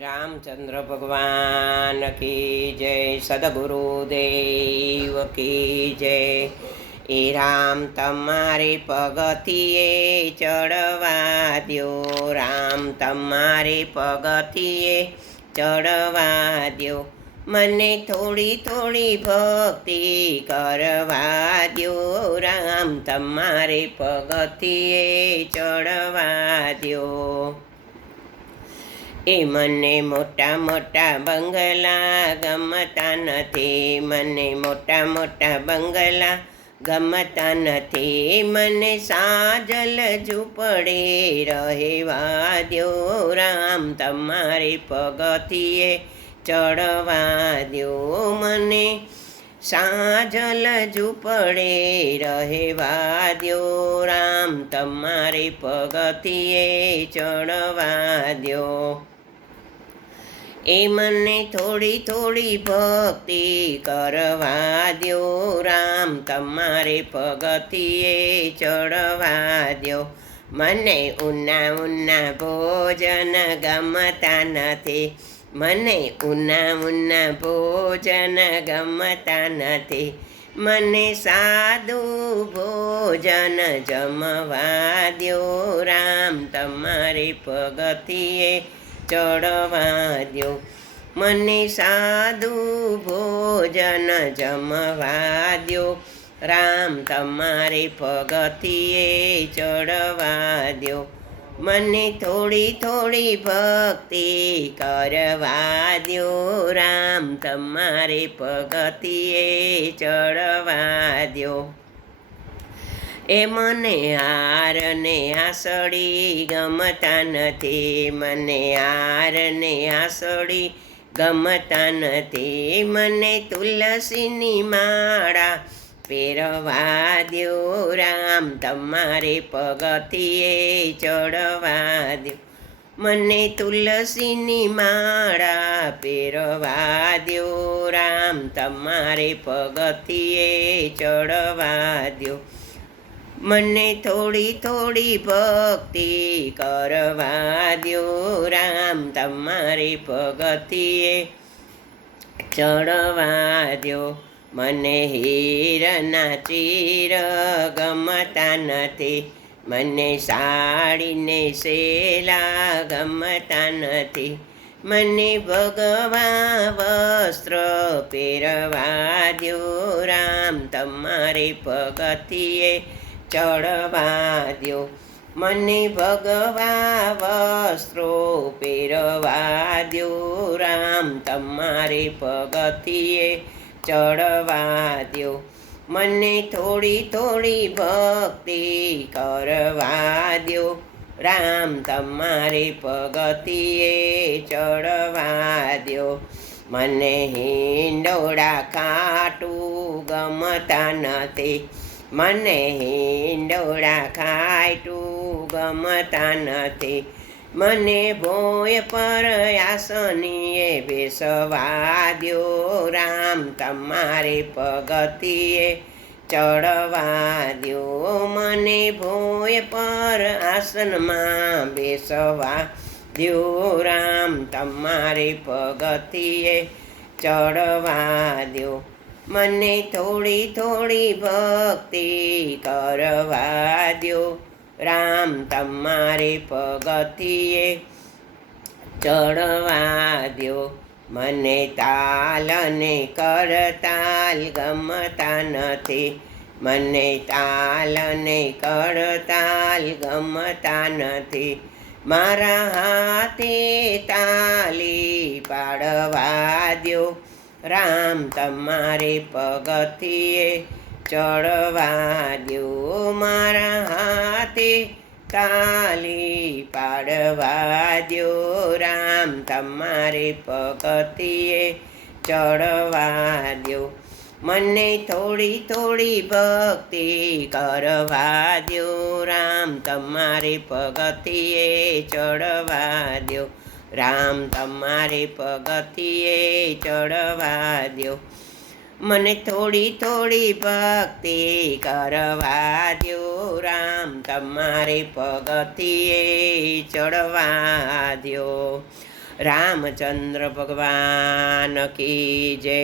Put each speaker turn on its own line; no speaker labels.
રામચંદ્ર ભગવાન કી જય સદગુરુદેવ કી જય. એ રામ તમારે પગથિયે ચડવા દો રામ તમારે પગથિયે ચડવા દ્યો. મને થોડી થોડી ભક્તિ કરવા દો રામ તમારે પગથિયે ચડવા દ્યો. એ મને મોટા મોટા બંગલા ગમતા નથી. મને મોટા મોટા બંગલા ગમતા નથી. મને સાજલ ઝૂંપડે રહેવા દો રામ તમારી પગથીએ ચડવા દ્યો. મને સાજલ ઝૂંપડે રહેવા દો રામ તમારી પગથીએ ચડવા દ્યો. એ મને થોડી થોડી ભક્તિ કરવા દ્યો. રામ તમારે પગથિયે ચડવા દ્યો. મને ઉના ઉના ભોજન ગમતા નથી. મને ઉના ઉના ભોજન ગમતા નથી. મને સાદું ભોજન જમવા દ્યો. રામ તમારી પગથિયે ચડવા દ્યો મને સાદું ભોજન જમવા દ્યો રામ તમારે પગથીએ ચડવા દ્યો મને થોડી થોડી ભક્તિ કરવા દ્યો રામ તમારે પગથીએ ચડવા દ્યો એ મને હાર ને આસળી ગમતા નથી. મને હાર ને આસળી ગમતા નથી. મને તુલસીની માળા પહેરવા દો રામ તમારે પગથીએ ચડવા દ્યો. મને તુલસીની માળા પહેરવા દ્યો. રામ તમારે પગથીએ ચડવા દ્યો. મને થોડી થોડી ભક્તિ કરવા દો રામ તમારી પગથિયે ચડવા દ્યો. મને હીરના ચીર ગમતા નથી, મને સાડીને સેલા ગમતા નથી. મને ભગવા વસ્ત્ર પહેરવા દો રામ તમારી પગથિયે ચડવા દો મને ભગવા વસ્ત્રો પહેરવા દ્યો રામ તમારે ભગતીએ ચડવા દ્યો મને થોડી થોડી ભક્તિ કરવા દ્યો રામ તમારી પગથિયે ચડવા દ્યો મને હિંડોળા કાટું ગમતા નથી. મને હિંડોળા ખાટું ગમતા નથી. મને ભોય પર આસનીએ બેસવા દો રામ તમારે પગતીએ ચડવા દ્યો. મને ભોય પર આસનમાં બેસવા દ્યો રામ તમારે પગતીએ ચડવા દ્યો. મને થોડી થોડી ભક્તિ કરવા દ્યો. રામ તમારે પગથીએ ચડવા દ્યો. મને તાલ ને કરતાલ ગમતા નથી. મને તાલ ને કરતાલ ગમતા નથી. મારા હાથે તાલી પાડવા દ્યો. રામ તમારે પગથીએ ચડવા દ્યો મારા હાથે તાલી પાડવા દ્યો રામ તમારે પગથીએ ચડવા દ્યો મને થોડી થોડી ભક્તિ કરવા દ્યો રામ તમારે પગથીએ ચડવા દ્યો રામ તમારે પગથીએ ચડવા દ્યો. મને થોડી થોડી ભક્તિ કરવા દ્યો. રામ તમારે પગથીએ ચડવા દ્યો. રામચંદ્ર ભગવાન કી જય.